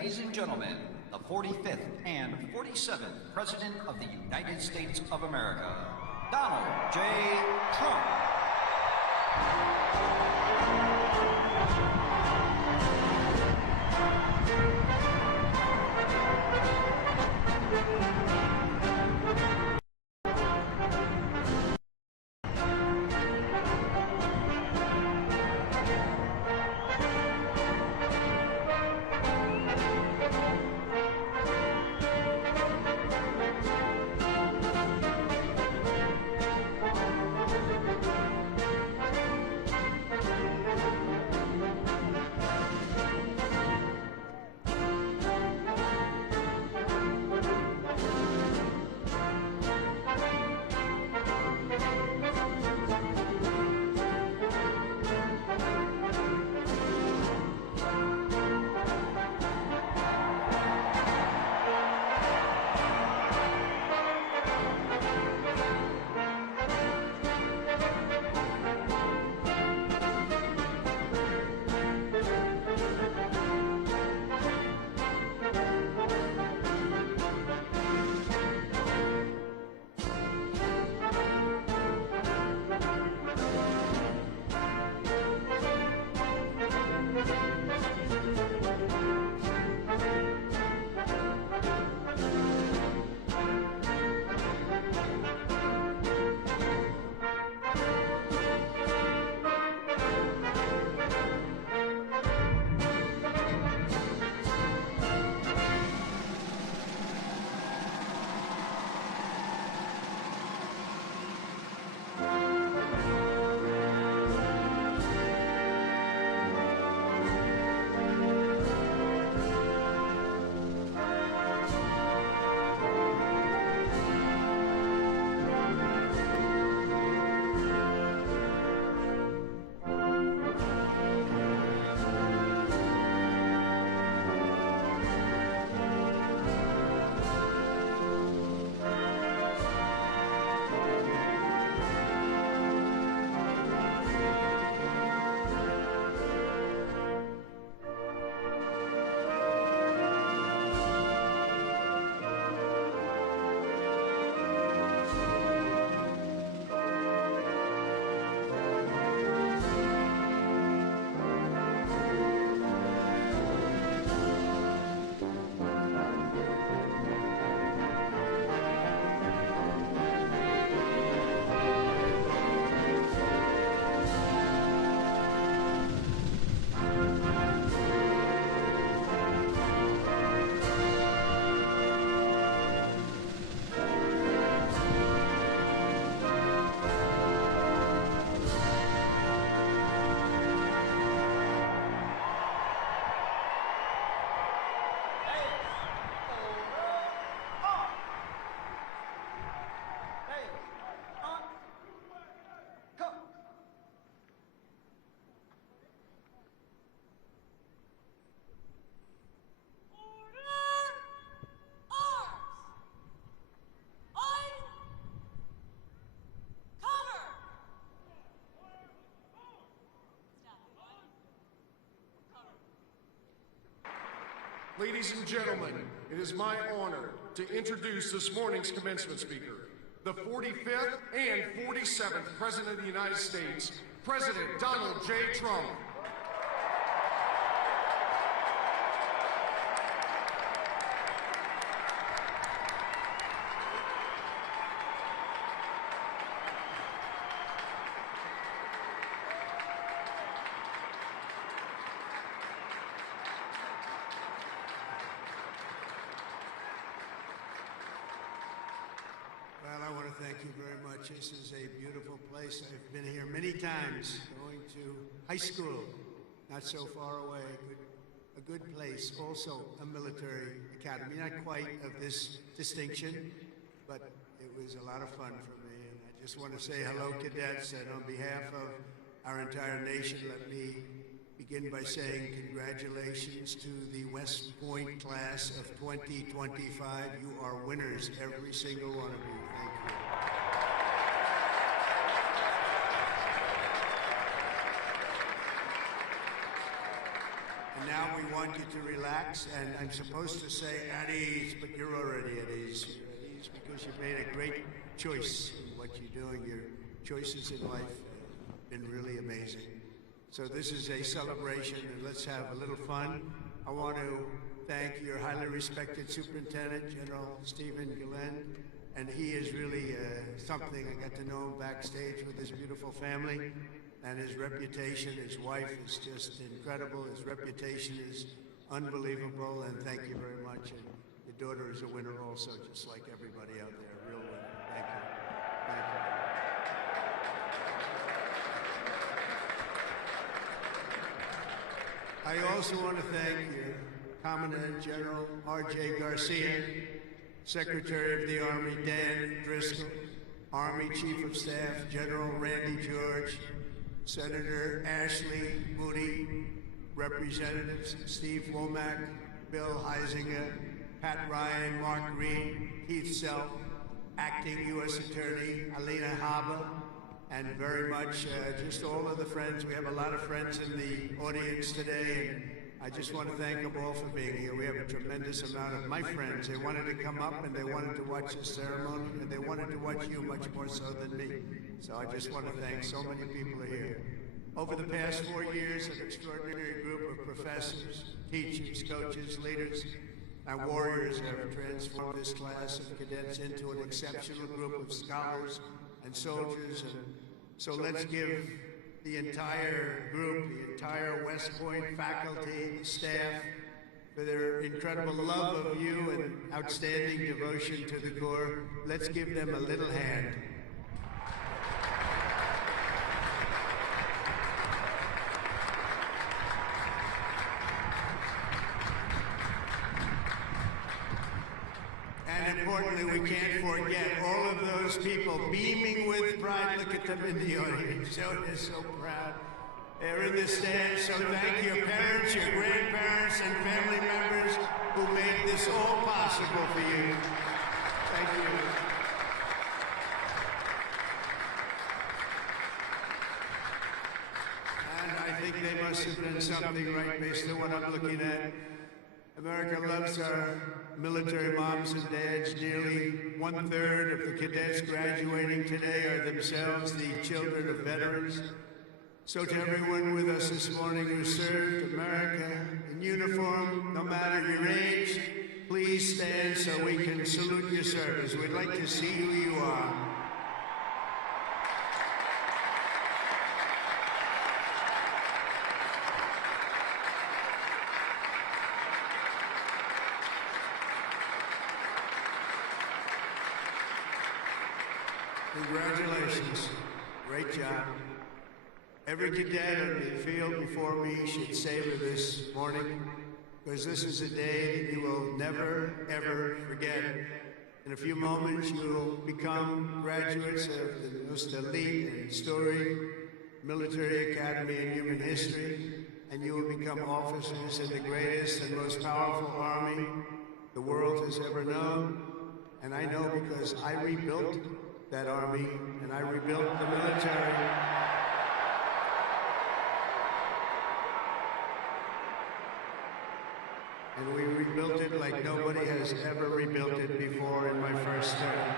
Ladies and gentlemen, the 45th and 47th President of the United States of America, Donald J. Trump. Ladies and gentlemen, it is my honor to introduce this morning's commencement speaker, the 45th and 47th President of the United States, President Donald J. Trump. Thank you very much. This is a beautiful place. I've been here many times, going to high school, not so far away. A good place, also a military academy. Not quite of this distinction, but it was a lot of fun for me. And I just want to say hello, cadets, and on behalf of our entire nation, let me begin by saying congratulations to the West Point class of 2025. You are winners, every single one of you. Thank you. now we want you to relax, and I'm supposed to say at ease, but you're already at ease. You're at ease because you've made a great choice in what you're doing. Your choices in life have been really amazing. So this is a celebration, and let's have a little fun. I want to thank your highly respected Superintendent, General Stephen Gillen, and he is really something. I got to know him backstage with his beautiful family, and his reputation, his wife is just incredible. His reputation is unbelievable, and thank you very much. And your daughter is a winner also, just like everybody out there, a real winner. Thank you. Thank you. I also want to thank your Commandant General R.J. Garcia, Secretary of the Army Dan Driscoll, Army Chief of Staff General Randy George, Senator Ashley Moody, Representatives Steve Womack, Bill Heisinger, Pat Ryan, Mark Green, Keith Self, Acting U.S. Attorney Alina Haba, and very much just all of the friends. We have a lot of friends in the audience today, and I just want to thank them all for being here. We have a tremendous amount of my friends. They wanted to come up and they wanted to watch the ceremony, and they wanted to watch you much more so than me. So I just want to thank so many people here. Over the past 4 years, an extraordinary group of professors, teachers, coaches, leaders, and warriors have transformed this class of cadets into an exceptional group of scholars and soldiers. And so let's give the entire group, the entire West Point faculty, staff, for their incredible love of you and outstanding devotion to the Corps. Let's give them a little hand. And importantly, we can't forget all of those people beaming with pride. Look at them in the audience. They're so proud. They're in the stands. So thank your parents, your grandparents, and family members who made this all possible for you. Thank you. And I think they must have done something right based on what I'm looking at. America loves our military moms and dads. Nearly 1/3 of the cadets graduating today are themselves the children of veterans. So to everyone with us this morning who served America in uniform, no matter your age, please stand so we can salute your service. We'd like to see who you are. Congratulations. Great job. Every cadet on the field before me should savor this morning, because this is a day that you will never, ever forget. In a few moments, you will become graduates of the most elite and storied military academy in human history, and you will become officers in the greatest and most powerful army the world has ever known. And I know because I rebuilt that army, and I rebuilt the military. And we rebuilt it like nobody has ever rebuilt it before in my first term.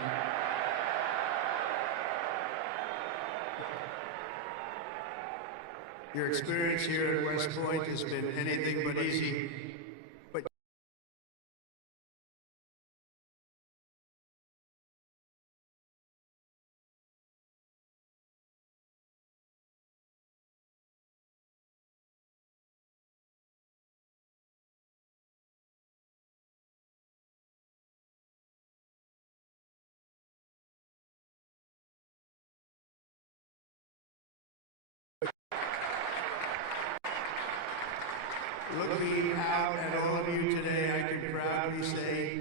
Your experience here at West Point has been anything but easy. Looking out at all of you today, I can proudly say,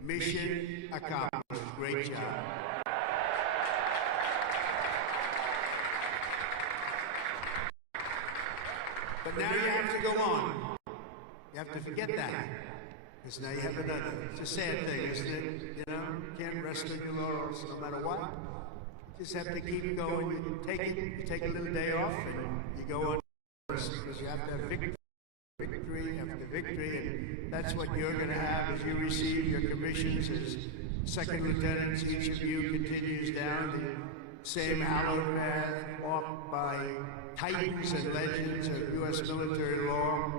mission accomplished. Great job. But now you have to go on. You have to forget that. Because now you have another. It's a sad thing, isn't it? You know, you can't rest on your laurels no matter what. You just have to keep going. You take a little day off and you go on because you have to have victory. victory after victory, and that's what you're going to have as you receive your commissions as second lieutenants. Each of you continues down the same hallowed path walked by titans and legends of U.S. military law,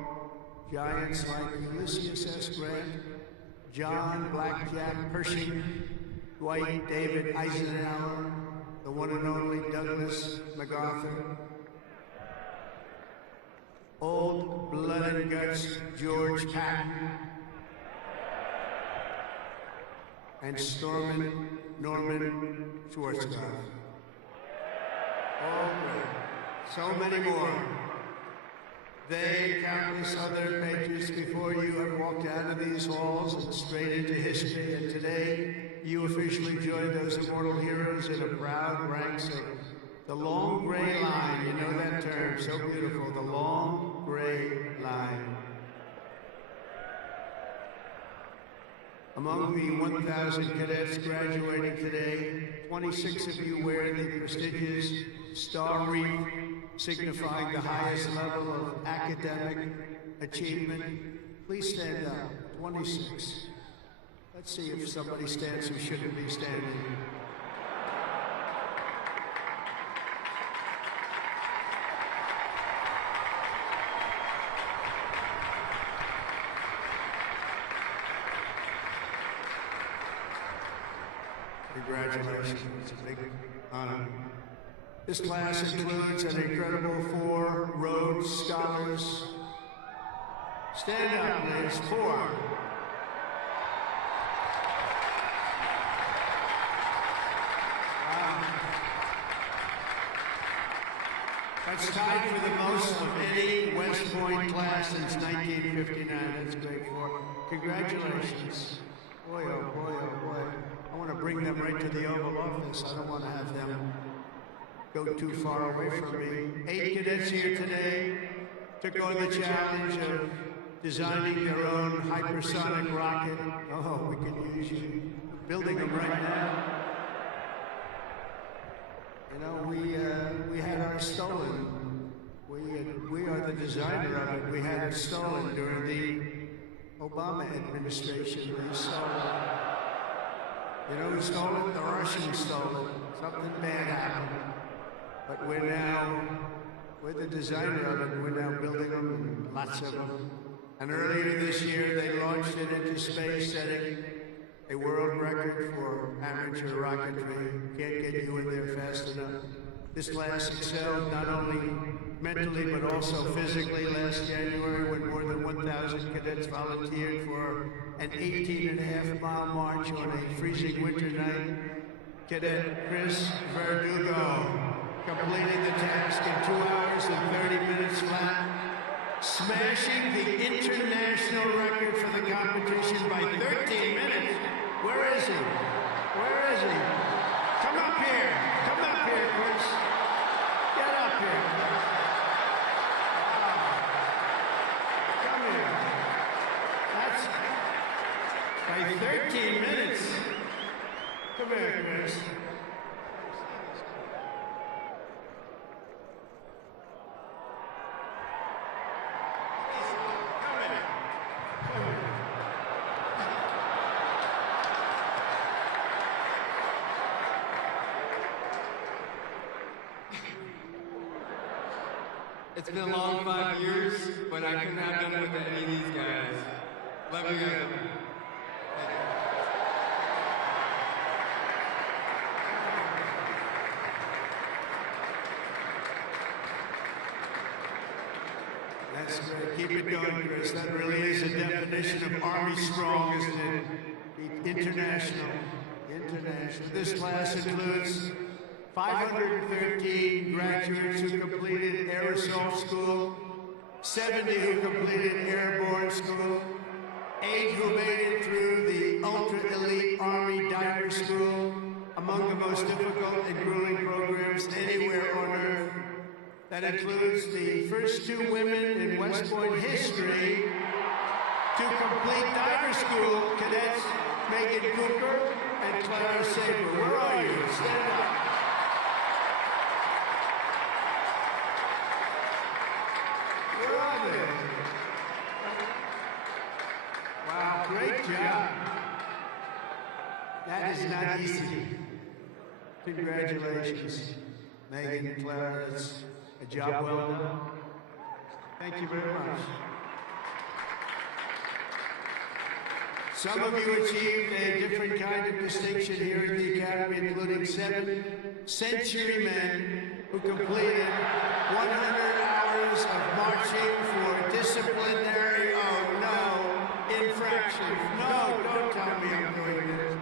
giants like Ulysses S. Grant, John Blackjack Pershing, Dwight David Eisenhower, the one and only Douglas MacArthur, old blood and guts George Patton, and Norman Schwarzkopf. Oh, great. So many more. They and countless other patriots before you have walked out of these halls and straight into history, and today you officially join those immortal heroes in a proud ranks of the long gray line. You know that term, so beautiful, the long gray line. Among the 1,000 cadets graduating today, 26 of you wear the prestigious Star Wreath, signifying the highest level of academic achievement. Please stand up, 26. Let's see if somebody stands who shouldn't be standing. Congratulations, it's a big honor. This class includes an incredible 4 Rhodes Scholars. Stand up, please, 4. Wow. That's tied for the most of any West Point class since 1959. That's great for. Congratulations. Boy, oh boy, oh boy. I want to bring them right to the Oval Office. I don't want to have them go too far away from me. 8 cadets here today took on the challenge of designing their own hypersonic rocket. Oh, we can use you. Building them right now. You know, we had ours stolen. We are the designer of it. We had it stolen during the Obama administration. They stole it. You know who stole it? The Russians stole it. Something bad happened. But we're the designer of it. We're now building them, and lots of them. And earlier this year, they launched it into space, setting a world record for amateur rocketry. Can't get you in there fast enough. This class excelled not only mentally, but also physically last January when more than 1,000 cadets volunteered for an 18.5-mile march on a freezing winter night. Cadet Chris Verdugo completing the task in 2 hours and 30 minutes flat, smashing the international record for the competition by 13 minutes. Where is he? Where is he? Come up here. Come up here, Chris. Get up here. Come here. That's by 13 minutes. Come here, Chris. It's been a long 5 years, but I couldn't have done it with any of these guys. Love you guys. That's great. Keep it going, Chris. That really is a definition of Army strong, isn't it? International. International. This class includes 513 graduates who completed Air Assault School, 70 who completed Airborne School, 8 who made it through the ultra-elite Army Diver School, among the most difficult and grueling programs anywhere on Earth. That includes the first 2 women in West Point history to complete diver school, cadets Megan Cooper and Clara Saber. Where are you? Stand up. Where are they? That is not easy. Congratulations, Megan and Clara. It's a job well done. Thank you very much. Some of you achieved a different kind of distinction here at the Academy, including 7 century men who completed 100 hours of marching for disciplinary, infraction. No, don't tell me I'm doing this.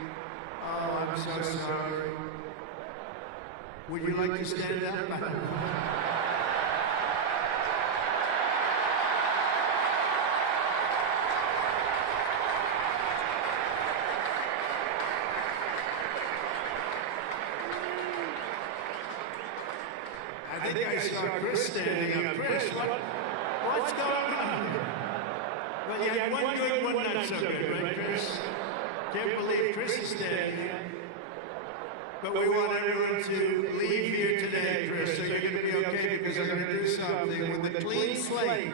Oh, I'm so sorry. Would you like to stand up? I think I saw Chris standing up. Chris, what's going on? Well, you had one good, one not so good, right, Chris? Can't believe Chris is standing up. But we want everyone to leave here today, Chris, so you're going to be okay, because I'm going to do something with a clean slate.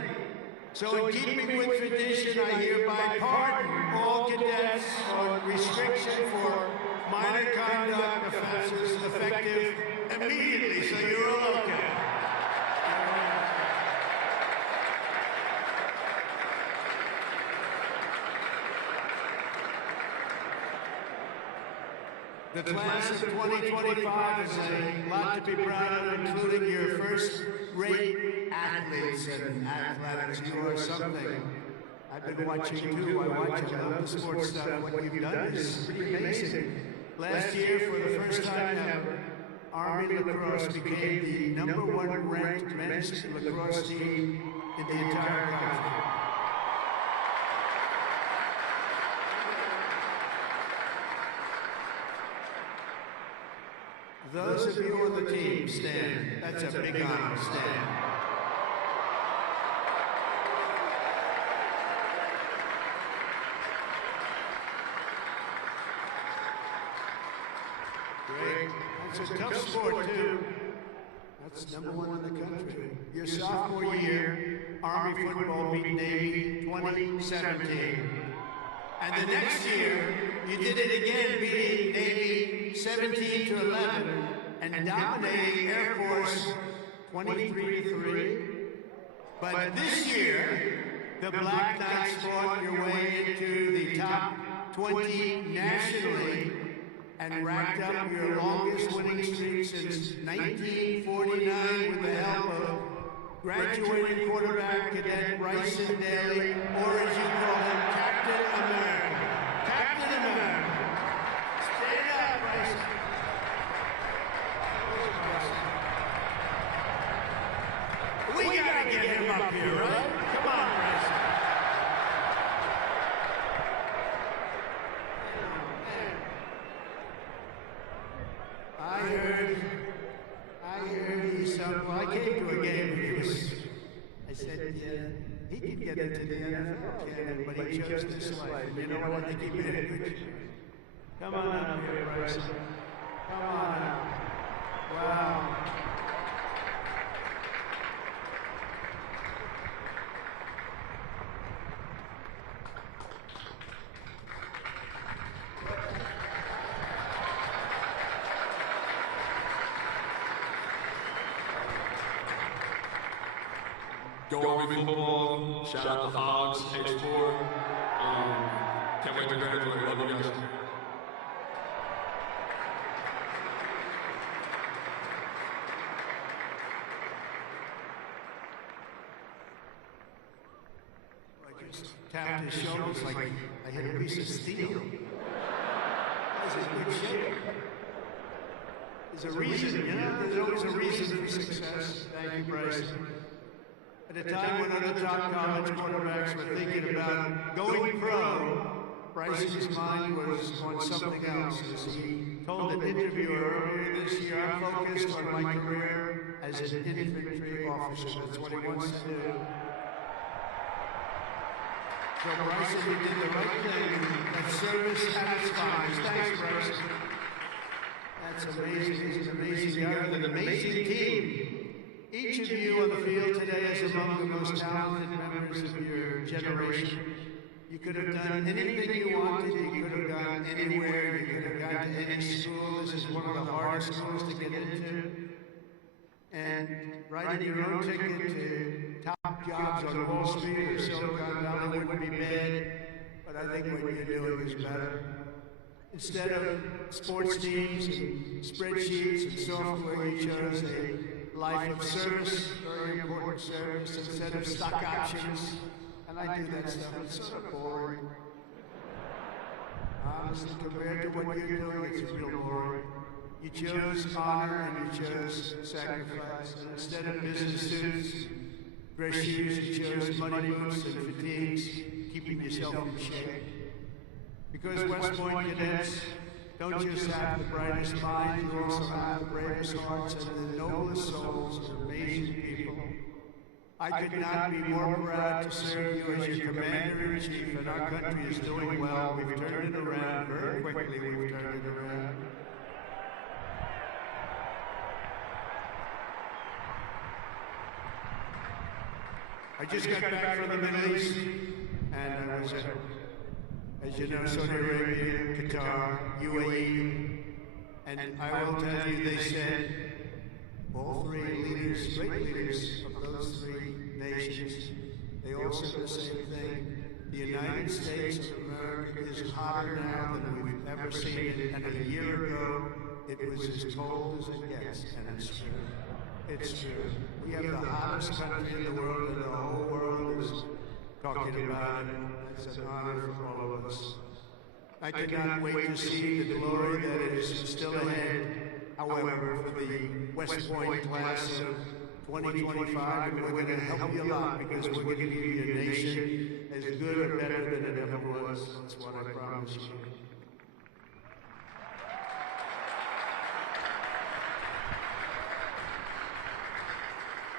So in keeping with tradition, I hereby pardon all cadets on restriction for minor conduct offenses effective immediately, so you're all okay. The class of 2025 is a lot to be proud of, including your first-rate athletes and athletics. You are something. I've been watching too. I love the sports stuff. What you've done is pretty amazing. Last year, for the first time ever, Army lacrosse became the #1 ranked men's lacrosse team in the entire country. Those of you on the team, stand. That's a big honor. Stand. Great. That's a tough sport, too. That's #1 in the country. Your sophomore year, Army football beat Navy 2017. And the next year, you did it again, beating Navy 17-11 and dominating Air Force 23-3. But this year, the Black Knights fought your way into the top 20 nationally and racked up your longest winning streak since 1949 with the help of graduating quarterback cadet Bryson, or as you call him, Captain America. Captain America. Stand up, Bryson. We gotta get him up here, right? Come on, Bryson. I heard he's well, I came to a game. I said, he can get into the NFL, but he chose this life. And you know what? I think he made a good choice. Come on up here, Bryson. Come on up. Wow. Go Army football. Shout out the Hogs, H4. Can't wait to graduate. Love you guys. I just tapped his shoulders like I hit a piece of steel. That's in good shape. There's a reason, you know? There's always a reason for success. Thank you, Bryson. At a time when other top college quarterbacks were thinking about going pro, Bryson's mind was on something else. As he told an interviewer earlier this year, I'm focused on my career as an infantry officer. That's what he wants to do. So Bryson, you did the right thing. That service at its finest. Thanks, Bryson. That's amazing. He's an amazing guy with an amazing team. Each of you on the field today is among the most talented members of your generation. You could have done anything you wanted. You could have gone anywhere. You could have any school, this is one of the hardest schools to get into. And writing your own ticket to top jobs on Wall Street or Silicon Valley wouldn't be bad, but I think what you're doing is better. Instead of sports teams and spreadsheets and software, you chose a life of service, very important service, instead of stock options. And I do that stuff, it's sort of boring. Honestly, compared to what you're doing, it's real boring. You chose honor and you chose sacrifice. And instead of business suits, dress shoes, you chose muddy boots and fatigues, keeping yourself in shape. Because West Point cadets don't just have the brightest minds, you also have the bravest hearts and the noblest souls of amazing people. I could not be more proud to serve you as your commander-in-chief, and our country is doing well. We've turned it around very quickly. We've turned it around. I just got back from the Middle East, and I was at, as you know, Saudi Arabia, Qatar, UAE, and I will tell you, they said, all three leaders, great leaders of those three nations, they all said the same thing. The United States of America is hotter now than we've ever seen it, and a year ago, it was as cold as it gets, and it's true. It's true. We have the hottest country in the world, and the whole world is talking about it. That's an honor for all of us. I cannot wait to see the glory that is still ahead. However, for the West Point class of 2025, and we're going to help you a lot because we're going to give you a nation as good or better than it ever was. That's what I promise you.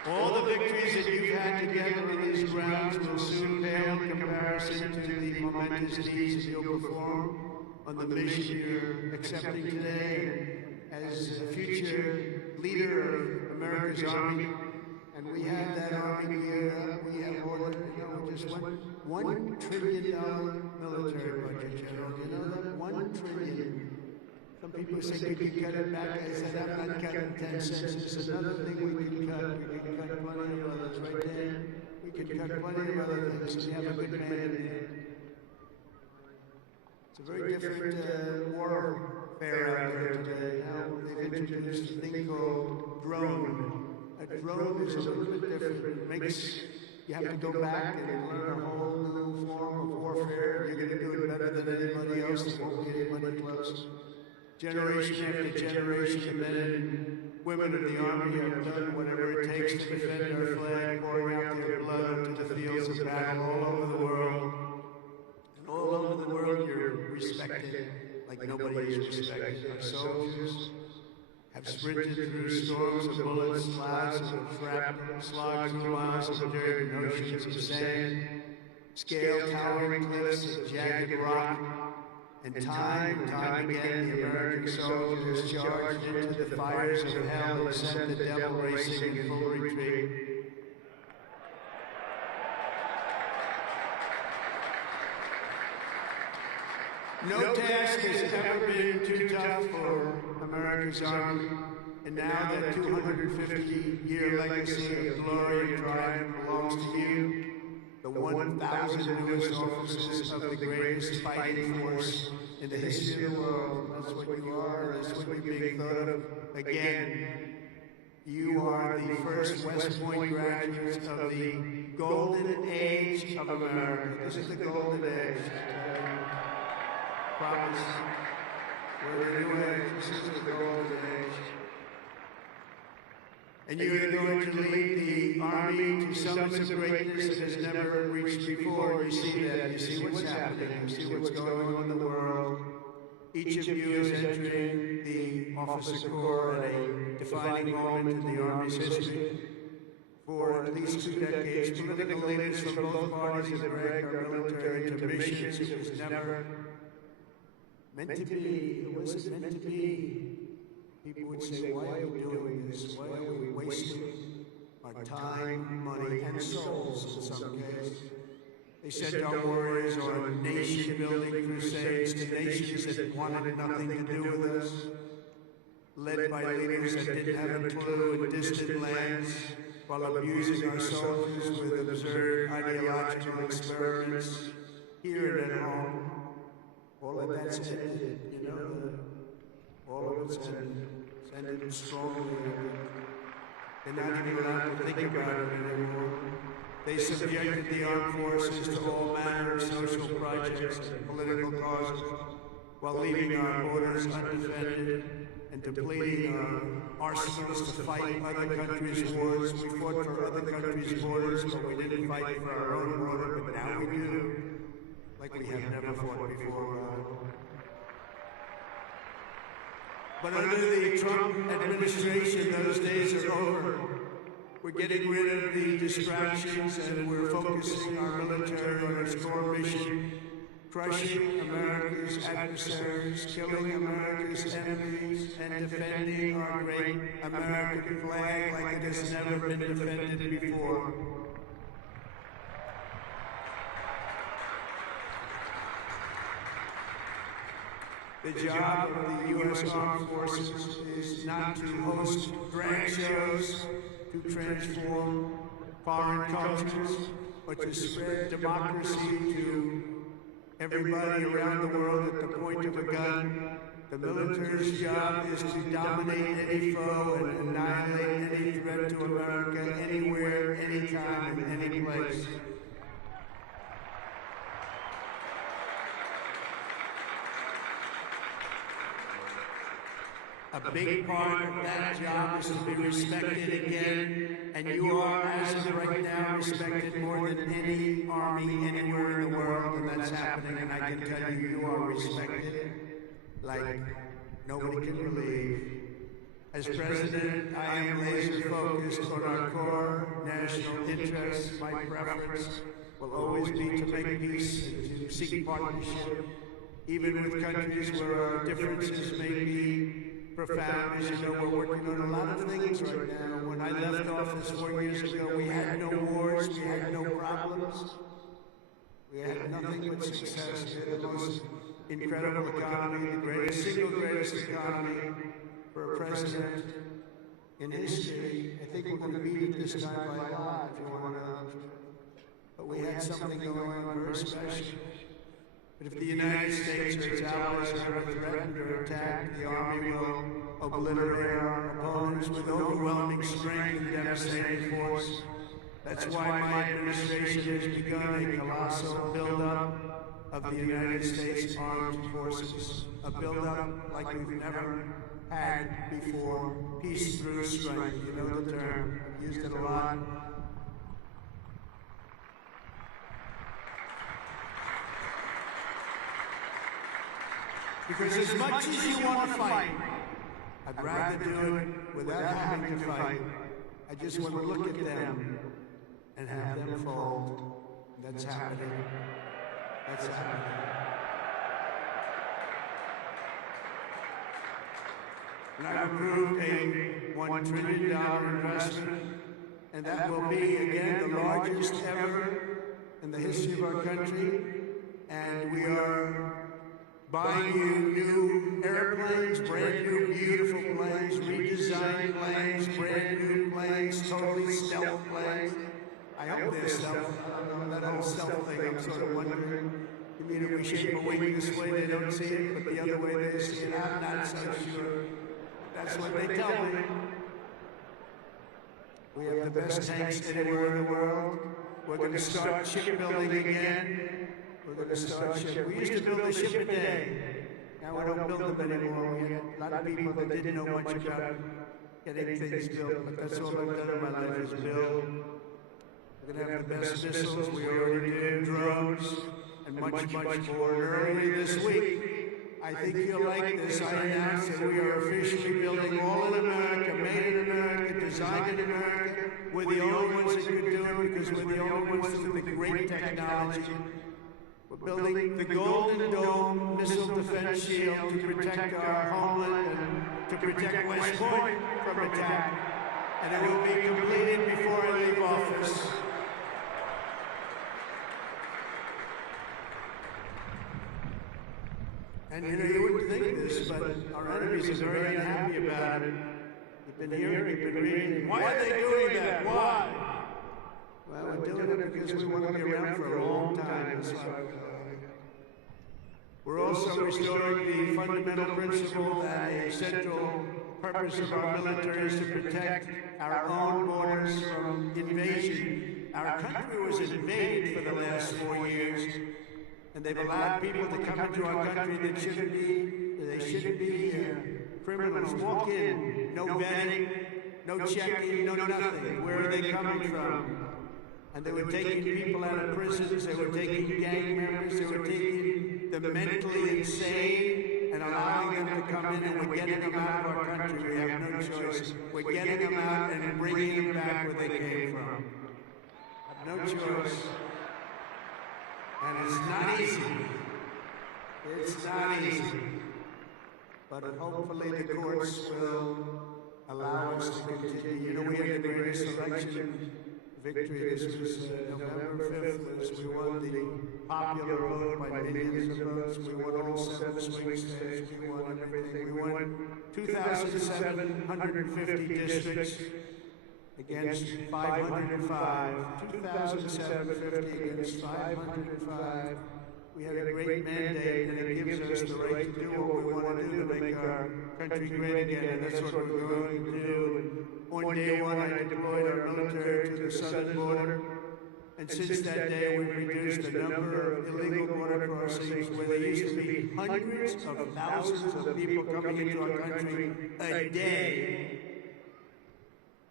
All the victories that you've had together in these grounds will soon pale in comparison to the momentous deeds that you'll perform on the mission you're accepting today as a future leader of America's Army. And we have that Army geared up. We have ordered, just $1 trillion military budget, General. You know that? $1 trillion. Some people say, could you cut it back? I said, I'm not cutting 10 cents. It's another thing we can cut. We can cut plenty of others, right, Dan? We can cut plenty of other things. We have a good man in here. It's a very different warfare out there today. Now they've introduced a thing called drone. A drone is a little bit different. It makes you have to go back and learn a whole new form of warfare. You're going to do it better than anybody else. There won't be anybody close. Generation after generation of men and women of the Army have done whatever it takes to defend our flag, pouring out their blood into the fields of battle all over the world. And all over the world you're respected like nobody is respected. Our soldiers have sprinted through storms of bullets, clouds of shrapnel, slogged through miles of dirt and oceans of sand, scaled towering cliffs of jagged rock. And time again, the American soldiers charged into the fires of hell and sent the devil racing in full retreat. No task has ever been too tough for America's Army, and now that 250-year legacy of glory and triumph belongs to you. The 1,000 newest officers of the greatest fighting force in the history of the world. That's what you are, that's what you're being thought of. Again, you are the first West Point graduates of the golden age of America. This is the golden age. Promise. We're the new age. This is the golden age. And you're going to lead the Army to summits of greatness that has never reached before. You see that. You see what's happening. You see what's going on in the world. Each of you is entering the officer corps at a defining moment in the Army's history. For at least 2 decades, political leaders from both parties have dragged our military to missions it was never meant to be. It wasn't meant to be. People would say, why are we doing this? Why are we wasting our time, money, and souls in some cases? They sent our warriors on nation-building crusades to nations that wanted nothing to do with us, led by leaders that didn't have a clue in distant lands, while abusing our soldiers with absurd ideological experiments here and at home. All of that's ended, you know, all of it's ended strongly. They're not even allowed to think about it anymore. They subjected the armed forces to all manner of social projects and political causes, while leaving our borders undefended and depleting our arsenals to fight other countries' wars. We fought for other countries' borders, but we didn't fight for our own border, but now we do, like we have never fought before. But under the Trump administration, those days are over. We're getting rid of the distractions and we're focusing our military on its core mission, crushing America's adversaries, killing America's enemies, and defending our great American flag like it has never been defended before. The job of the U.S. Armed Forces is not to host drag shows, to transform foreign cultures, but to spread democracy to everybody around the world at the point of a gun. The military's job is to dominate any foe and annihilate any threat to America anywhere, anytime, and any place. A big part of that job is to be respected again, and you are, as of right now, respected more than any army anywhere in the world, and that's happening, and I can tell you, you are respected like nobody can believe. As president, I am laser focused on our core national interests. My preference will always be to make peace and to seek partnership, even with countries where our differences may be profound. As you know, we're working on a lot of things right now. When I left office 4 years ago, we had no wars, we had no problems. We had nothing but success. We had the most incredible economy, the single greatest economy for a president in history. I think we're going to beat it this time by a lot, if you want to know. But we had something going on very special. But if the United States or its allies are ever threatened or attacked, the Army will obliterate our opponents with overwhelming strength and devastating force. That's why my administration has begun a colossal buildup of the United States Armed Forces. A buildup like we've never had before. Peace through strength. You know the term. I've used it a lot. Because as much as you want to fight, I'd rather do it without having to fight. I just want to look at them and have them fold. That's happening. That's happening. And I've approved a $1 trillion investment, and that will be, again, the largest ever in the history of our country. And we are buying you new airplanes, brand new beautiful planes, redesigned planes, brand new planes, totally stealth planes. I hope they're stealth. I don't know, that whole stealth thing, I'm sort of wondering. You mean if we shape a wing this way, they don't see it, but the other way they see it? I'm not so sure. That's what they tell me. We have the best tanks anywhere in the world. We're going to start shipbuilding again. We're going to start ship. We used to build a ship a day. Now we don't build them anymore. We had a lot of people that didn't know much about getting things built, but that's all I've done in my life is build. We're going to have the best missiles. We already did drones and much more. And early this week, I think you'll like this. I announced that we are officially building all in America, made in America, designed in America. We're the only ones that can do it because we're the only ones with the great technology. We're building the Golden Dome missile defense shield to protect our homeland and to protect West Point from attack. And it will be completed before I leave office. And you wouldn't think this, but our enemies are very unhappy about it. You've been hearing, you've been reading. Why are they doing that? Why? Well, we're doing it because we want to be around for a long time. That's why we're doing it. We're also restoring the fundamental principle that a central purpose of our military is to protect our own borders from invasion. Our country was invaded for the last 4 years, and they've allowed people to come into our country that shouldn't be here. Criminals walk in, no vetting, no checking, no nothing. Where are they coming from? And they were taking people out of prisons, they were taking gang members, they were taking the mentally insane and allowing them to come in, and we're getting them out of our country. We have no choice. We're getting them out and bringing them back where they came from. No choice. And it's not easy. It's not easy. But hopefully the courts will allow us to continue. You know, we had the greatest election victory. This was November 5th. We won the popular vote by millions of votes. We won all 7 swing states. We won everything. We won 2,750 districts against 505. 2,750 against 505. We had a great mandate, and it gives us the right to do what we want to do to make our country great again, and that's what we're going to do. And on day one, I deployed our military to the southern border, and since that day, we've reduced the number of illegal border crossings, where there used to be hundreds of thousands of people coming into our country a day.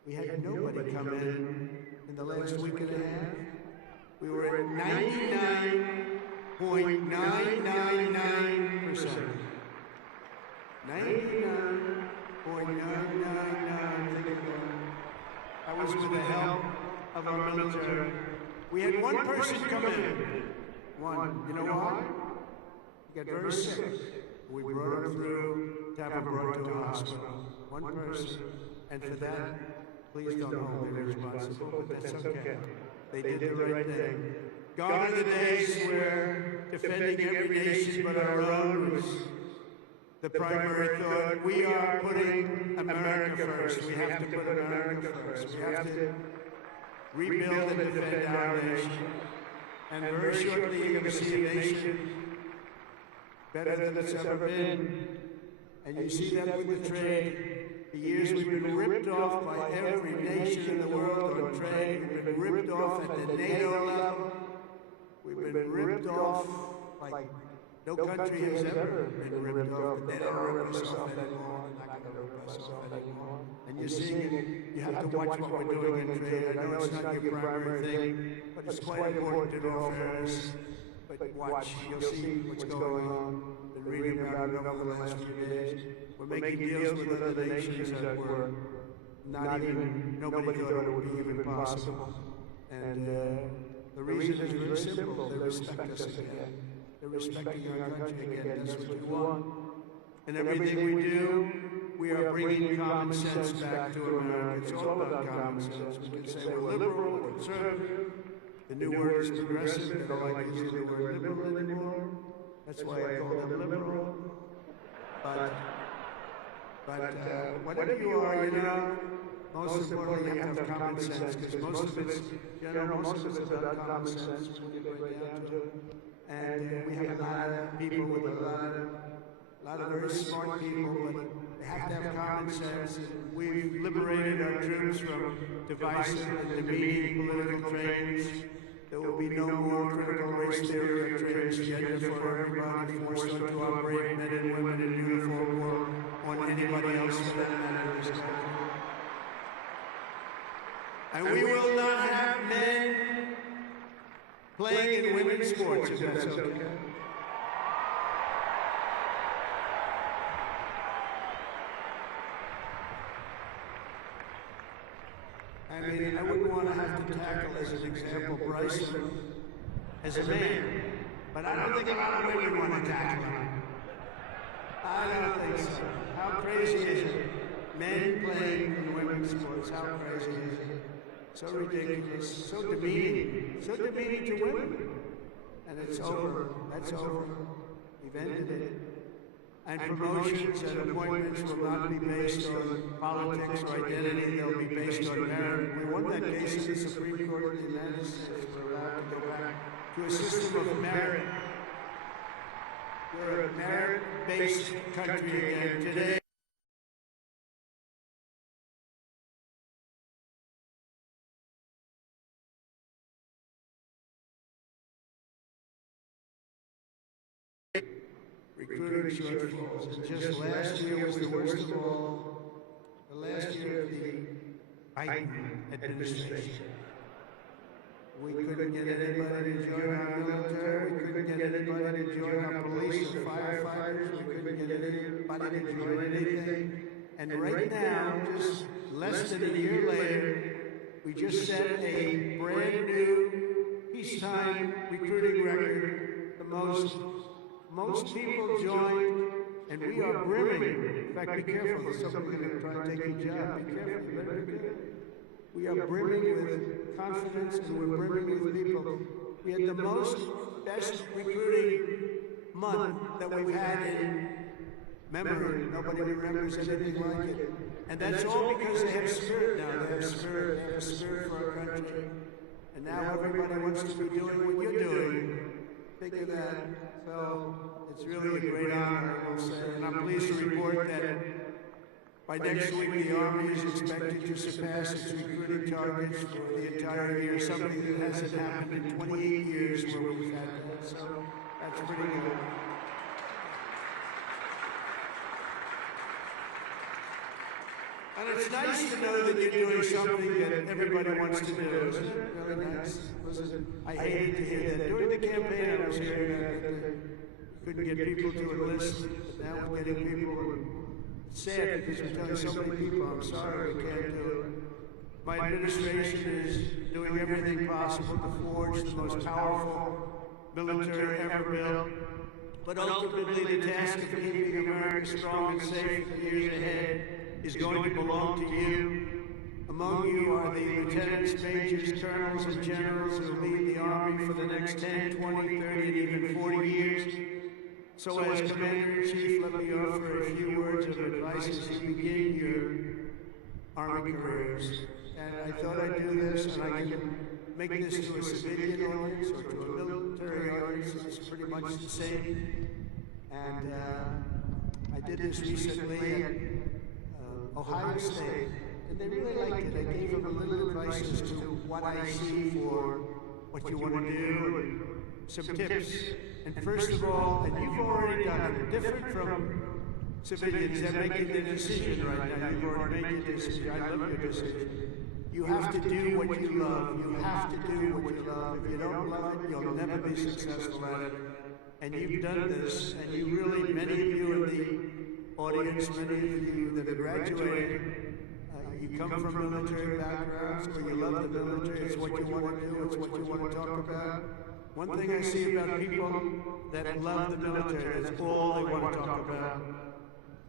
We had nobody come in the last week and a half. We were at 99.999%. 99.999. I was with the help of our military. We had one person come in. One. You know why? He got very sick. We brought him through, to have him brought to a hospital. One person. And for that, please don't hold me responsible, but that's okay. They did the right thing. Gone are the days where defending every nation but our own was the primary thought. We are putting America first. We have to put America first. We have to rebuild and defend our nation. And very shortly you're going to see a nation better than it's ever been. And you see that with the trade. For years we've been ripped off by every nation in the world on trade. We've been ripped off at the NATO level. We've been ripped off like no country has ever been ripped off. They don't rip us off anymore. They're not going to rip us off anymore. And you're seeing it. You have to watch what we're doing in trade. I know it's not your primary thing, but it's quite important in all fairness. But watch, you'll see what's going on. Been reading about it over the last few days. We're making deals with other nations that were nobody thought it would be even possible. And the reason is very simple. They respect us again. They're respecting our country again. That's what we want. And everything we do, we are bringing common sense back to America. It's all about common sense. We can say we're liberal, we're conservative. The new word is progressive. They don't like using the word liberal anymore. That's why I call them liberal. But whatever you are, you know, most importantly, you have to have common sense, because most of it's about common sense when you get right down to it. And we have a lot of people with a lot of very smart people, but they have to have common sense. We've liberated our troops from divisive and demeaning political trains. There will be no more critical race theory or transgender for everybody forced onto our brave men and women in uniform or on anybody else for that matter in this country. And we will not have men playing in women's sports, if that's okay. I mean, I wouldn't want to have to tackle, as an example, Bryson as a man, but I don't think a lot of women want to tackle him. I don't think so. How crazy is it? Men playing in women's sports, how crazy is it? So ridiculous, so demeaning to women. And it's over. That's over. We've ended it. And promotions and appointments will not be based on politics or identity, they'll be based on merit. We won that case in the Supreme Court of the United States. We're allowed to go back to a system of merit. We're a merit-based country again today. Recruiting shortfalls. And just last year was the worst of all. The last year of the Biden administration. We couldn't get anybody to join our military. We couldn't get anybody to join our police or firefighters. We couldn't get anybody to join anything. And right now, just less than a year later, we just set a brand new peacetime recruiting record. The most people joined, and we are brimming. In fact, be careful. Somebody's going to try and take your job. Be careful. You better be good. We are brimming with confidence, and we're brimming with people. We had the best recruiting month that we've had in memory. Nobody remembers anything like it. And that's all because they have spirit now. They have spirit. They have a spirit for our country. And now everybody wants to be doing what you're doing. Think of that. So it's really a great honor, I will say. And I'm pleased to report that by next week, the Army is expected to surpass its recruiting targets for the entire year, something that hasn't happened in 28 years where we've had that. So that's pretty good. And it's nice to know that you're doing something that everybody wants to do, isn't it? Really nice. I hated to hear that. During the campaign, I was hearing that couldn't get people to enlist, but now we're getting people. It's sad because we're telling so many people, I'm sorry, we can't do it. My administration is doing everything possible to forge the most powerful military ever built. But ultimately, the task of keeping America strong and safe for the years ahead is going to belong to you. Among you are the lieutenants, majors, colonels, and generals who will lead the Army for the next 10, 20, 30, and even 40 years. So as Commander-in-Chief, let me offer a few words of advice as you begin your Army careers. And I thought I'd do this, and I can make this to a civilian audience or to a military audience. It's pretty much the same. And I did this recently at Ohio State, and they really liked it. I gave them a little advice as to what I see for what you want to do, and some tips. And first of all, and you've already done it, different from civilians that are making their decision right now. You've already made your decision. I love your decision. You have to do what you love. You have to do what you love. If you don't love it, you'll never be successful at it. And you've done this, and you really, many of you in the audience, many of you that have graduated, you come from military backgrounds, or you love the military, it's what you want to do, it's what you want to talk about. One thing I see about people that love the military, that's all they want to talk about.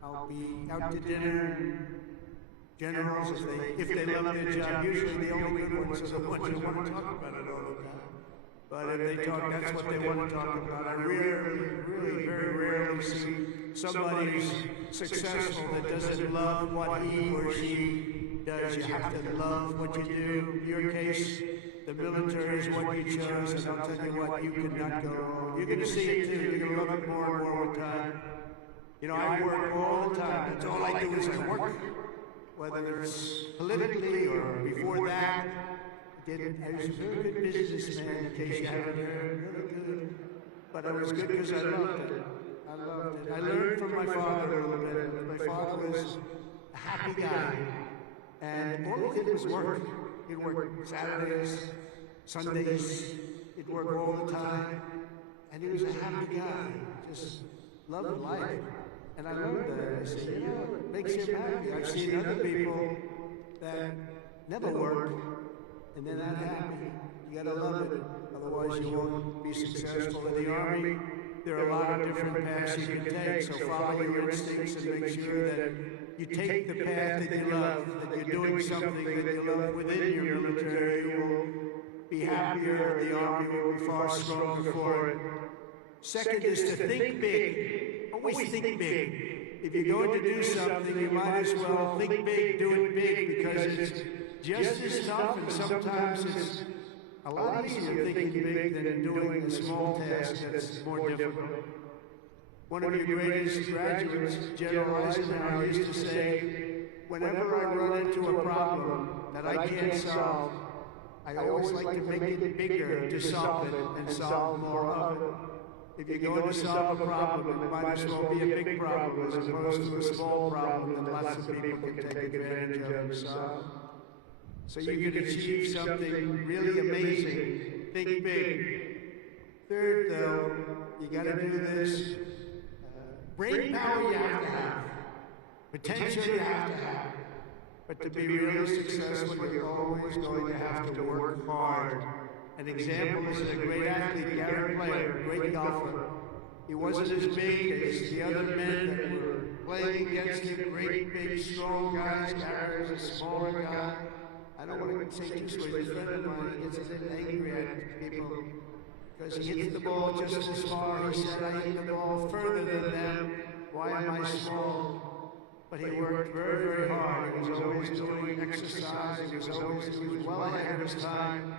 I'll be out to dinner, generals, if they love their job, usually the only good ones are the ones who want to talk about it all the time. But if they talk, that's what they want to talk about. I really, very rarely see somebody who's successful that doesn't love what he or she does. You have to love what you do. In your case, the military is what you chose, and I'll tell you what, you cannot go wrong. You're going to see it too. You're going to love it more and more with time. You know, I work all the time. That's all I do is I work. Whether it's politically or before that, I was a very good businessman, in case you haven't heard, really good. But I was good because I loved it. I loved it. I learned from my father a little bit. My father was a happy guy, and all he did was work. He'd work Saturdays, Sundays, he'd work all the time, and he was a happy guy, just loved life. And I learned that. I said, you know, it makes him happy. I've seen other people that never work, and they're not happy. You gotta love it, otherwise you won't be successful in the Army. There are a lot of different paths you can take, so follow your instincts and make sure that you take the path that you love, that you're doing something that you love within your military. You will be happier, the Army will be far stronger for it. Second is to think big. always think big. If you're going to do something, you might as well think big, do it big, because it's just as tough, and sometimes it's a lot easier thinking big than doing a small task that's more difficult. One of your greatest graduates, General Eisenhower, used to say, whenever I run into a problem that I can't solve, I always like to make it bigger to solve it and solve more of it. If you're going to solve a problem, it might as well be a big problem as opposed to a small problem that lots of people can take advantage of and solve. So you can achieve something really amazing. Think big. Third, though, you got to do this. Brain power you have to have. Potential you have to have. But to be really successful, you're always going to have to work hard. An example is a great athlete, Gary Player, great golfer. He wasn't as big as the other men that were playing against him, great, big, strong guys. Gary was a smaller guy. I don't want to say too sweet. A friend of mine gets angry at people because he hits the ball just as far. He said, I hit the ball further than them. Why am I small? But he worked very, very hard. He was always doing exercise. He was well ahead of his time.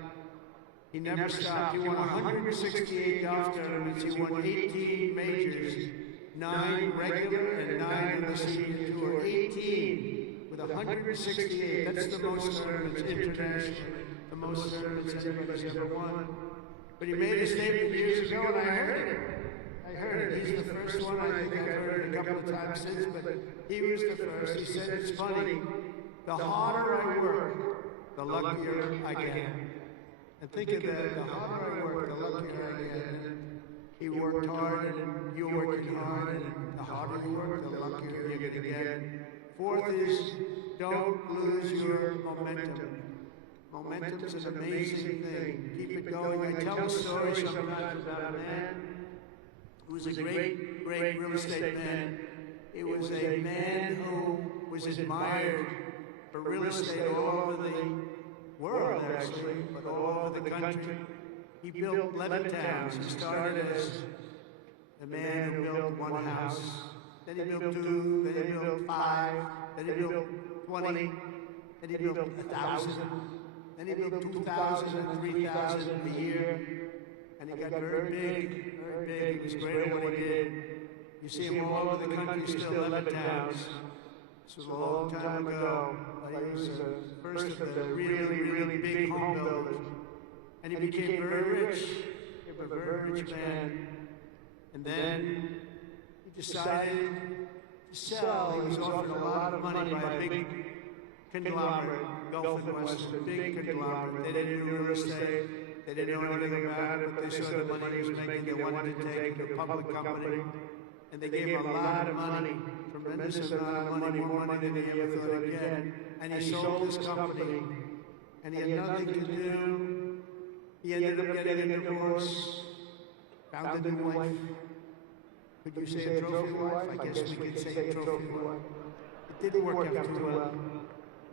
He never stopped. He won 168 golf tournaments. He won 18 majors, 9 regular and 9 on the senior tour. 18 with 168. That's the most tournaments internationally. The most tournaments anybody's ever won. But he made a statement years ago, and I heard it. He's the first one. I think I've heard it a couple of times since, but he was the first. He said, it's funny. The harder I work, the luckier I get. And think of that, the harder I work, the luckier I get. And he worked hard, and you're working hard, and the harder you work, the luckier you're going to get. Fourth is, don't lose your momentum. Momentum is an amazing thing. Keep it going. I tell a story sometimes about a man who was a great, great real estate man. It was a man who was admired for real estate all over the world, actually, but all over the country. He built 11 towns. He started as a man who built one house. Then he built 2, then he built 5, then he built 20, then he built 1,000, then he built 2,000 and 3,000 a year. And he got very big, very big. He was great at what he did. You see him all over the country, still 11 towns. This was a long time ago. He was the first of the really, really big home builders. And he became very rich. He was a very rich man. And then he decided to sell. He was offered a lot of money by a big conglomerate, Gulf and Western, big conglomerate. They didn't do real estate. They didn't know anything about it, but they saw the money he was making. They wanted to take it to a public company. And they gave him a lot of money, tremendous amount of money, more money than he ever thought he'd get. And he sold his company. And he had nothing to do. He ended up getting a divorce, found a new wife. Could you say a trophy wife? I guess we could say a trophy wife. It didn't work out too well.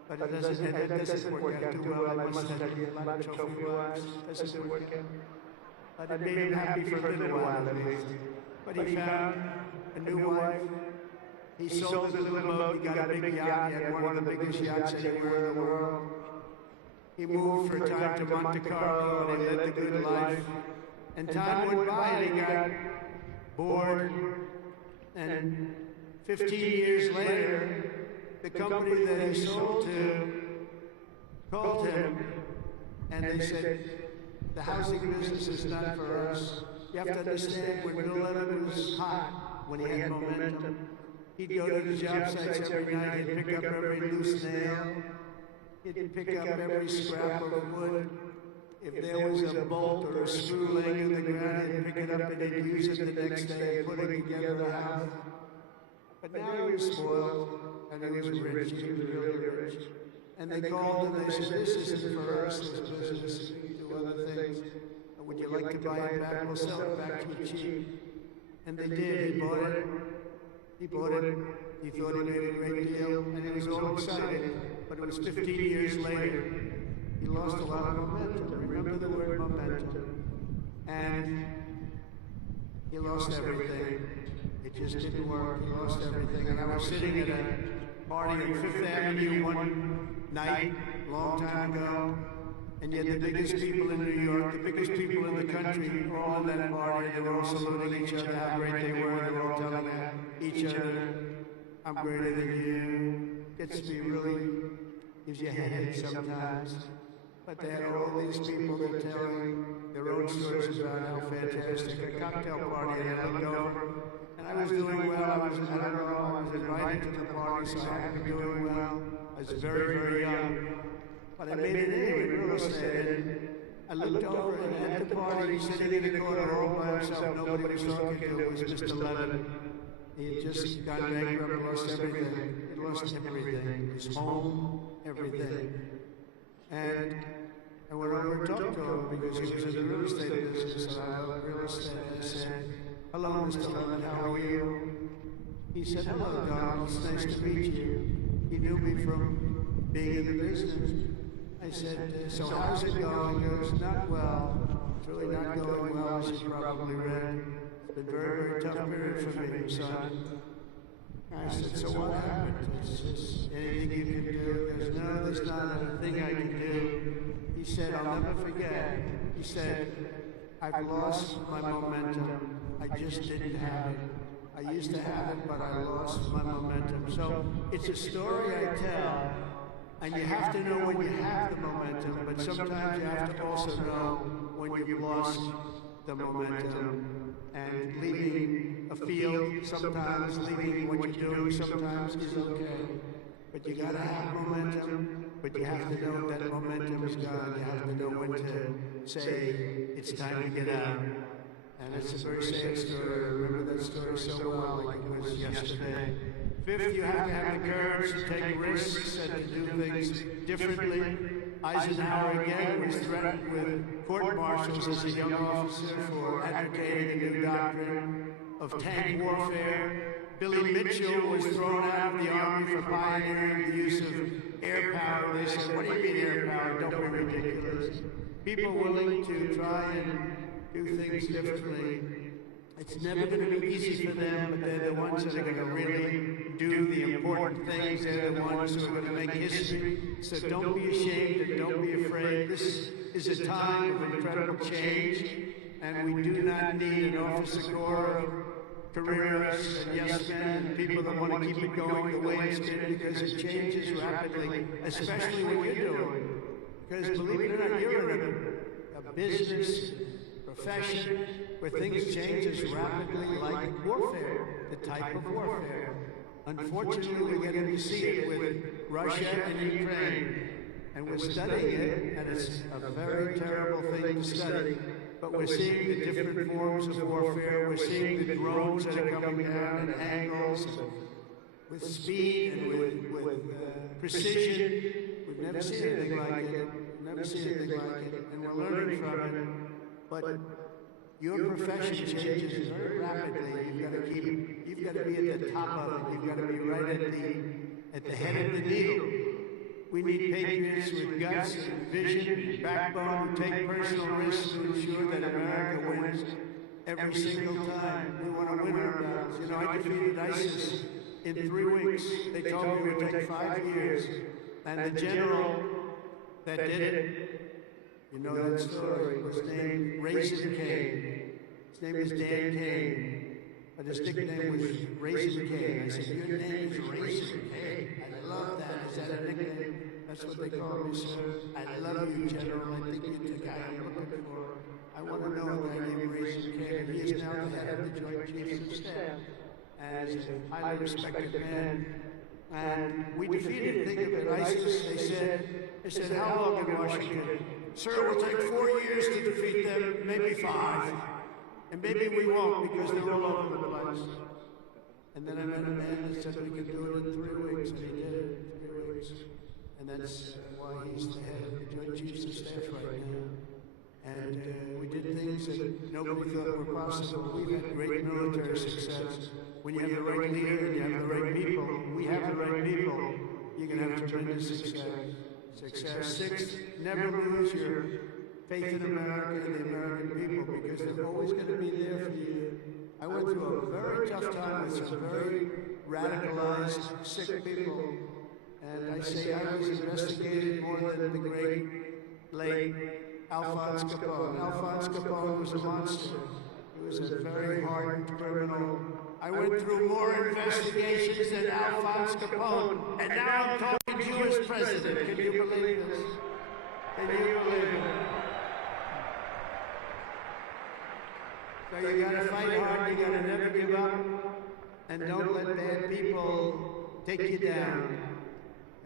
But it doesn't work out too well. I must tell you, a lot of trophy wives doesn't work out. But it made him happy for a little while at least. But he found a new wife. He sold his little boat. He got a big yacht. He had one of the biggest yachts anywhere in the world. He moved for a time to Monte Carlo, and he led the good life. And time went by, and he got bored. And 15 years later, the company that he sold to called him, and they said, the housing business is not for us. You have to understand, when Bill Leonard was hot, when he had momentum, he'd go to the job sites every night, he'd pick up every loose nail, he'd pick up every scrap of wood. If there was a bolt or a screw laying in the ground, he'd pick it up and he'd use it the next day, putting together the house. But now he was spoiled, and he was rich, he was really rich. And they called him, they said, this isn't for us, this business, we do other things. Would you like to buy it back? We'll sell it back to you cheap. And they did. He bought it. He bought it. He thought he made a great deal, and he was all excited. But it was 15 years later. He lost a lot of momentum. Remember the word momentum. And he lost everything. It just didn't work. He lost everything. And I was sitting at a party on Fifth Avenue one night, a long time ago, and yet the biggest people in New York, the biggest people in the country were all in that party. They were all saluting each other, how great they were. They were all telling each other, I'm greater than you. Gets me really, gives you a headache sometimes. But they had all these people that were telling their own stories about how fantastic a cocktail party, and I looked over, and I was doing well. I was invited to the party, so I had to be doing well. I was very, very young. But I made it in real estate, and I looked over, and at the party, sitting in the corner all by himself, nobody was talking to, was Mr. Levin. He had just gone bankrupt, lost everything. He lost everything. His home, everything. And I went over and talked to him because he was in the real estate business, and I love real estate. I said, hello, Mr. Levin, how are you? He said, hello, Donald, it's nice to meet you. He knew me from being in the business. I said, so how's it going? He goes, not well. It's really not going well, as you probably read. It's been a very, very tough period for me, son. I said, so what happened? Is this anything you can do? He goes, no, there's not a thing I can do. He said, I'll never forget. He said, I've lost my momentum. I just didn't have it. I used to have it, but I lost my momentum. So it's a story I tell, and you have to know when you have the momentum, but sometimes you have to also know when you've lost the momentum. And leaving a field, sometimes leaving what you're doing, sometimes is okay. But you gotta have momentum, but you have to know that momentum is gone. You have to know when to say, it's time to get out. And it's a very sad story. I remember that story so well, like it was yesterday. Fifth, you have to have the courage to take risks and to do things differently. Eisenhower again was threatened with court-martials as a young officer for advocating the new doctrine of tank warfare. Billy Mitchell was thrown out of the Army for pioneering the use of air power. They said, what do you mean air power? Don't be ridiculous. People willing to try and do things differently. It's never going to be easy for them, but they're the ones that are going to really do the important things. They're the ones who are going to make history. So don't be ashamed and don't be afraid. This is a time of incredible change, and we do not need an officer corps of careerists and yes men and people that want to keep it going the way it's been, because it changes rapidly, especially what you're doing. Because believe it or not, you're in a business, profession, where things change as rapidly like warfare, the type of warfare. Unfortunately, we're getting to see it with Russia and Ukraine, and we're studying it, and it's a very terrible thing to study, but we're seeing the different forms of warfare. We're seeing the drones that are coming down at angles, with speed and with precision. We've never seen anything like it. Never seen anything like it, and we're learning from it. But your profession changes very rapidly. You've got to be at the top of it. You've got to be right at the head of the needle. We need patriots with guts and vision and backbone who take personal risks to ensure that America wins every single time. We want to win our battles. You know, I defeated ISIS in 3 weeks. They told me it would take 5 years. And the general that did it, you know that story, was named Raisin Cane. His name is Dan Cane, but his nickname was Raisin Cane. I said, your name is Raisin Cane. I love that. Is that a nickname? That's what they call me, sir. I love you, General. I think you're the guy I'm looking for. I want to know a guy named Raisin Cane. He is now the head of the Joint Chiefs of Staff, and he's a highly respected man. And we defeated, think of it, ISIS. They said, how long in Washington? Sir, it will take 4 years to defeat them, maybe 5. And maybe we won't, because they're all over the place. And then I met a man that said we could do it in 3 weeks, and he did it in 3 weeks. And that's why he's the head of the Joint Chiefs of Staff right now. And we did things that nobody thought were possible. We've had great military success. When you have the right leader and you have the right people, we have the right people, you can have tremendous success. Sixth, never lose your faith in America and the American people, because they're always going to be there for you. I went through a very tough time with some very radicalized, sick people. And I say I was investigated more than the great, late Alphonse Capone. Alphonse Capone was a monster. He was a very hardened criminal. I went through more investigations than Alphonse Capone, and now I'm talking to you as president. Can you believe this? Can you believe it? So you gotta fight hard, you gotta never give up, and don't let bad people take you down.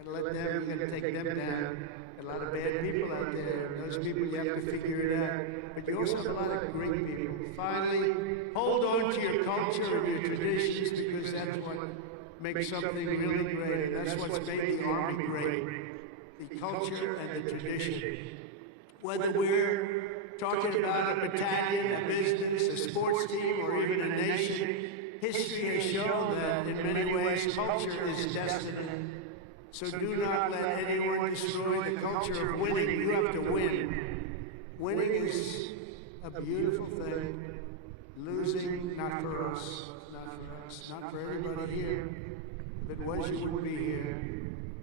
You gotta take them down. A lot of bad people out there. Those people, you have to figure it out. But you also have a lot of great people. Finally, hold on to your culture and your traditions, because that's what makes something really great. And that's what's made the Army great. The culture and the tradition. Whether we're talking about a battalion, a business, a sports team, or even a nation, history has shown that in many ways culture is destiny. So do not let anyone destroy the culture of winning. You have to win. Winning is a beautiful thing. Losing, not for us. Not for us. Not for everybody here. If it was, you wouldn't be here.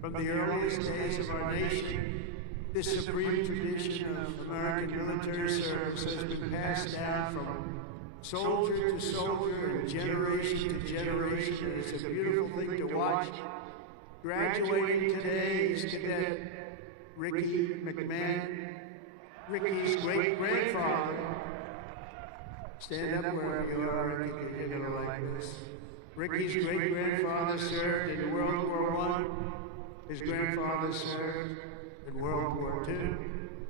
From the earliest days of our nation, this supreme tradition of American military service has been passed down from soldier to soldier and generation to generation. And it's a beautiful thing to watch. Graduating today is Cadet Ricky McMahon, Ricky's great-grandfather. Stand up wherever you are, Ricky, you're gonna like this. Ricky's great-grandfather served in World War I. His grandfather served in World War II.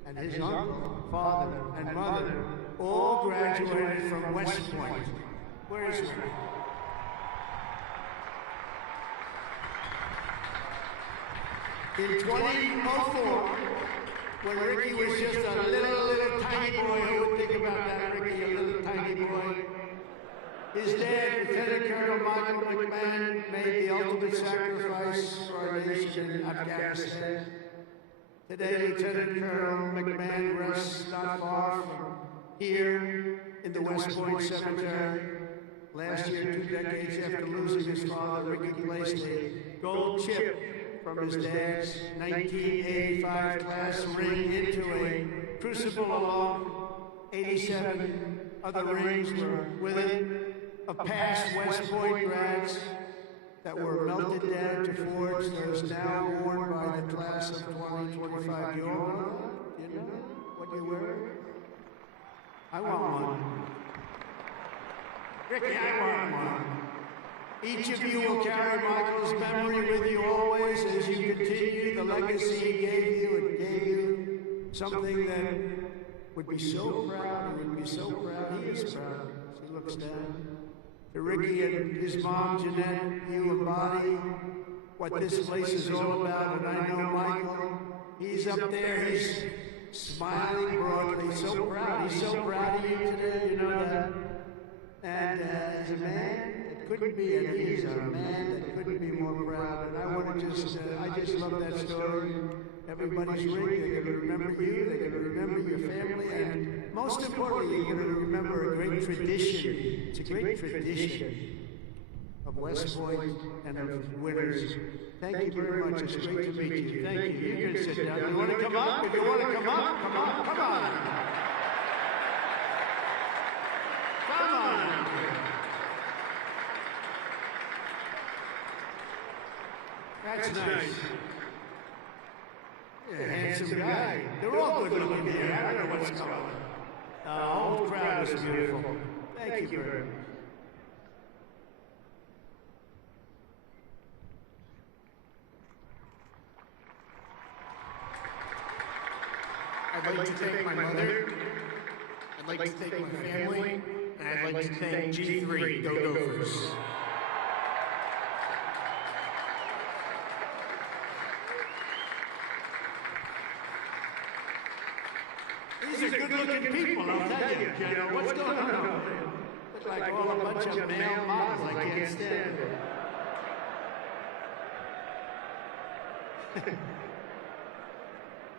And his uncle, father, and mother all graduated from West Point. Where is Ricky? In 2004, when Ricky was just a little tiny boy, who would think about that, Ricky, a little tiny boy? His dad, Lieutenant Colonel Michael McMahon, made the ultimate sacrifice for our nation in Afghanistan. Today, Lieutenant Colonel McMahon rests not far from here in the West Point Cemetery. Last year, 2 decades after losing his father, Ricky placed a gold chip from his dad's 1985 class ring into a crucible along 87 other rings were with it of past West Point grads that were melted down to forge those now worn by the class of 2025. You all know that? You know what you wear? I want one. Ricky, I want one. Each of you will carry Michael's memory with you always as you continue the legacy he gave you and gave you something that would be so proud. He would be so proud. He is proud. He looks down. To Ricky and his mom, Jeanette, you embody what this place is all about. And I know Michael, he's up there. He's smiling broadly. He's so proud. He's so proud of you today. You know that. And as a man, couldn't be, and he is a man that couldn't be more proud. And I want to I just love that story. Everybody's ring, they're going to remember you, they're going to remember your family, and most importantly, you're going to remember a great tradition. It's a great tradition of West Point and of winners. Thank you very much. It's great to meet you. Thank you. You can sit down. You want to come up? If you want to come up, come on, come on. Come on. That's nice. Yeah, handsome guy. They're all good looking here. I don't know what's going on. The whole crowd is beautiful. Thank you very much. I'd like to thank my mother. I'd like to thank my family. And I'd like to thank G3, Go Gophers. These are good-looking people, I'll tell you. General, what's going on? Look like all a bunch of male models. I can't stand it.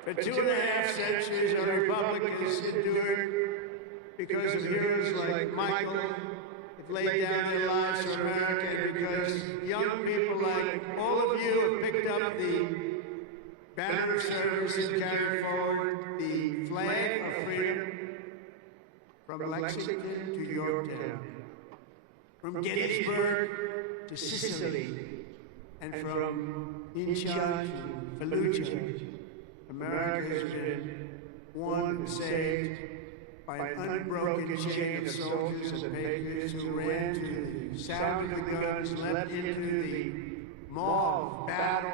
For 2.5 centuries, our republic has endured because of heroes like Michael, have laid down their lives for America, and because young people like all of you have picked up the banner of service and carried forward the flag of freedom from Lexington to Yorktown, from Gettysburg to Sicily, and from Incheon to Fallujah. America has been won and saved by an unbroken chain of soldiers and patriots who ran to the sound of the guns, leapt into the maw of battle,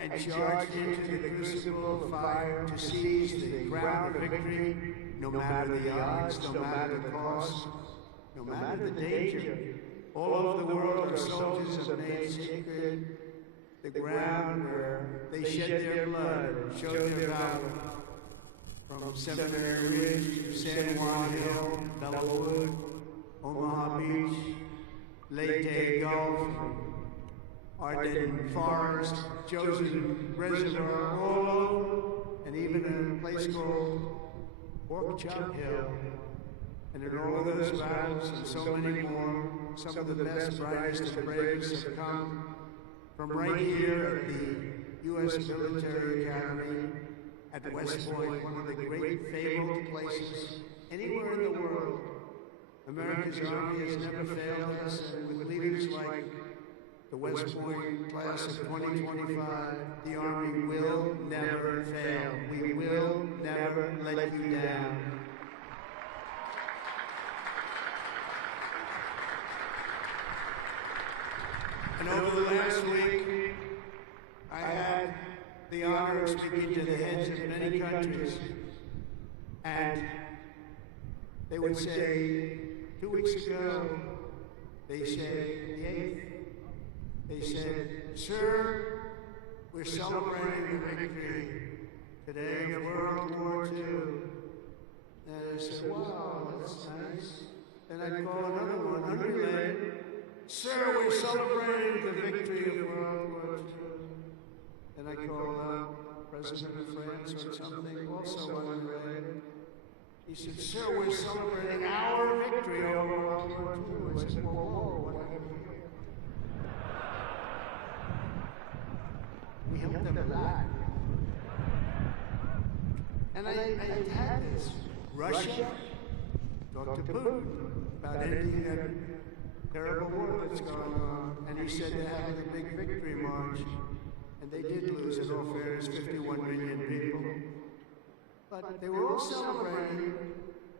and charged into the crucible of fire to seize the crown of victory, no matter the odds, no matter the cost, no matter the danger. All over the world, our soldiers have made sacred the ground where they shed their blood, showed their valor. From Seminary Ridge to San Juan Hill, Bellawood, Omaha Beach, Leyte Gulf, Ardennes Forest, Chosen Reservoir, all over, and even a place called Pork Chop Hill. And in all of those battles and so many more, some of the best, brightest, and bravest have come from right here at the U.S. Military Academy at West Point, one of the great fabled places anywhere in the world. America's Army has never failed us, and with leaders like the West Point class of 2025, the Army will never fail. We will never let you down. And over the last week, I had the honor of speaking to the heads of many countries, and they would say, 2 weeks ago, they said, the 8th, they said, "Sir, we're celebrating the victory today of World War II." And I said, "Wow, that's nice." And I'd call another one, unrelated, "Sir, we're celebrating the victory of World War II." And I called out President of France or something, also unrelated. He said, "Sir, we're celebrating our victory over World War II." I said, "Whoa, what happened here?" We helped them a lot. And I had this. Russia talked to Putin about ending that terrible war that's going on. And he said they're having a big victory march. And they did lose, in all fairness, 51 million people. But they were all celebrating.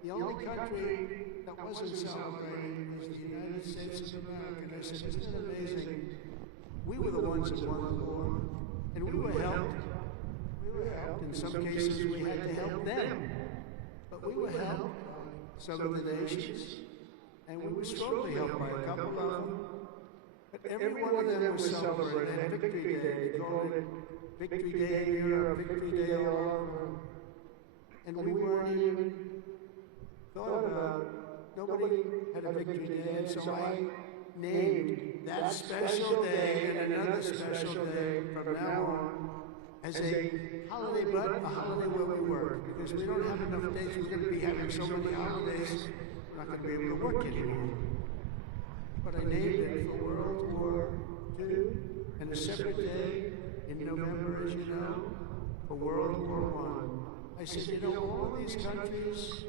The only country that wasn't celebrating was the United States of America. And I said, "Isn't it amazing? We were the ones that won the war. And we were helped. We were helped. In some cases, we had to help them. But we were helped by some of the nations. And we were strongly helped by a couple of them. But every one of them was celebrating. They had Victory Day. They called it Victory Day in Europe, Victory Day all over. And we weren't even thought about. Nobody had a Victory Day. And so I named that special day and another special day from now on as a holiday, but a holiday where we work. Because we don't have enough days. We're going to be having so many holidays, we're not going to be able to work anymore. But I named it for World War II, and a separate day in November, as you know, for World War I. I said, you know, all these countries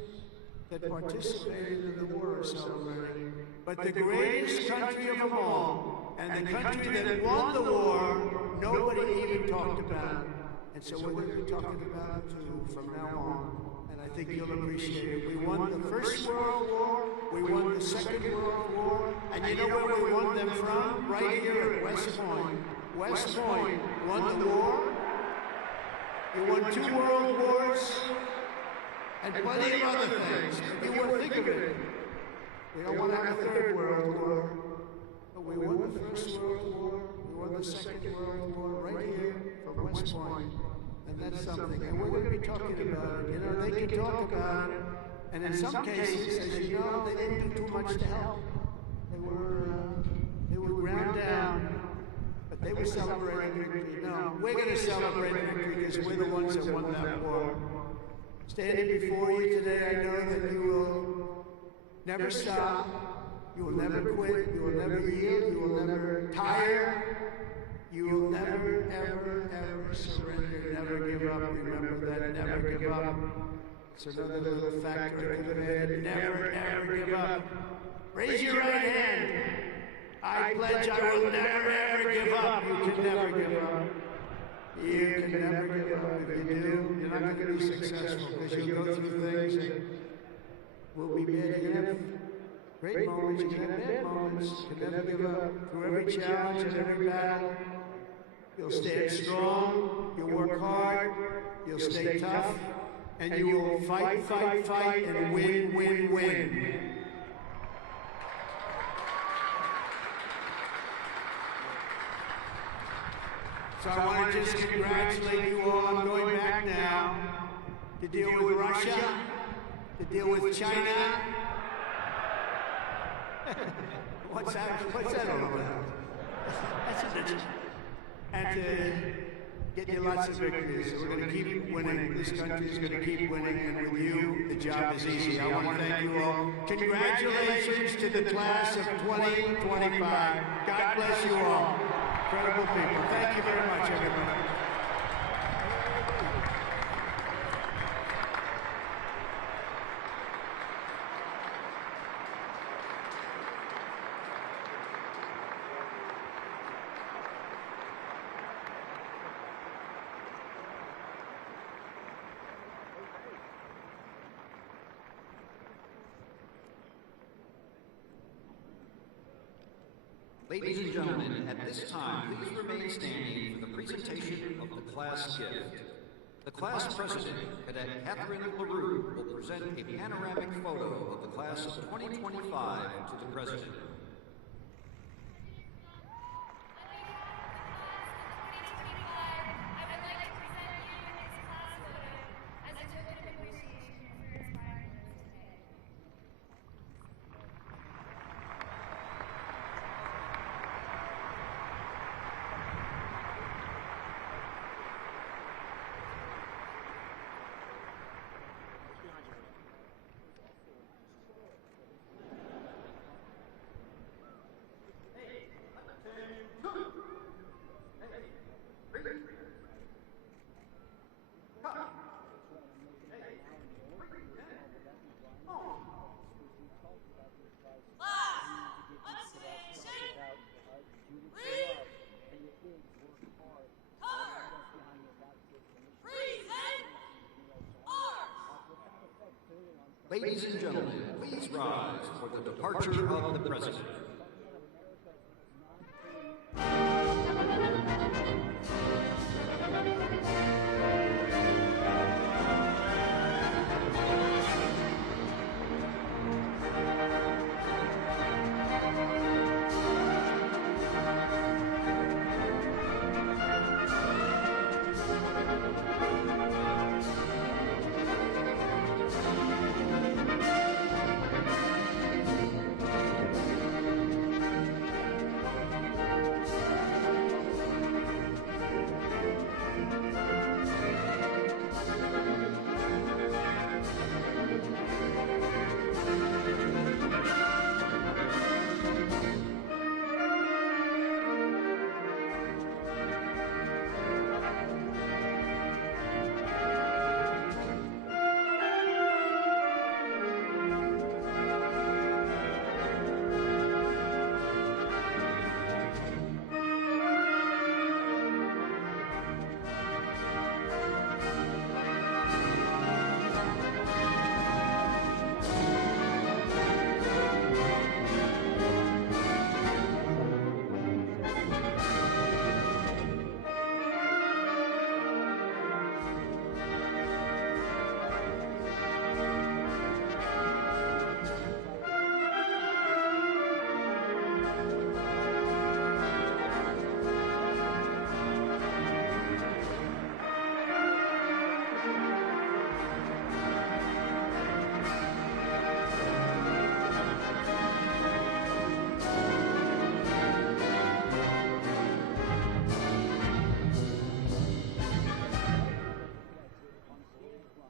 that participated in the war are celebrating, but the greatest country of them all, and the country that won the war, nobody even talked about. And so we're going to be talking about it too from now on. And I think you'll appreciate it. We won the First World War, we won the Second World War, and you know where we won them from? Right here at West Point. West Point won the war. You won 2 world wars, and plenty of other things. But you won't think of it. We don't want to have a 3rd World War. But we won the First World War, we won the Second World War right here from West Point. And that's something. And we're going to be talking about it. You know, they can talk about it. And in some cases, as you know, they didn't do too much to help. They were ground down. But they were celebrating victory. No, we're going to celebrate victory because we're the ones that won that war. Standing before you today, I know that you will never stop. You will never quit. You will never yield. You will never tire. You will never, ever, ever surrender. Never give up. Remember that. Never give up. It's another little factor I could have had. Never, ever give up. Raise your right hand. I pledge I will never, ever give up. You can never give up. You can never give up. If you do, you're not going to be successful because you'll go through things that will be bad. You can have great moments, you can have bad moments. You can never give up. Through every challenge and every battle, you'll stand strong, you'll work hard, you'll stay tough, and you will fight, fight, fight, and win, win, win. So I want to just congratulate you all. I'm going back now to deal with Russia, to deal with China. What's that all about? That's a bitch. And to get you lots of victories. So we're going to keep winning. This country is going to keep winning, and with you, the job is easy. I want to thank you all. Congratulations to the class of 2025. God bless you all. Incredible people. Thank you very much, everybody. Ladies and gentlemen, at this time, please remain standing for the presentation of the class gift. The class president, Cadet Catherine LaRue, will present a panoramic photo of the class of 2025 to the president. Ladies and gentlemen, please rise for the departure of the president.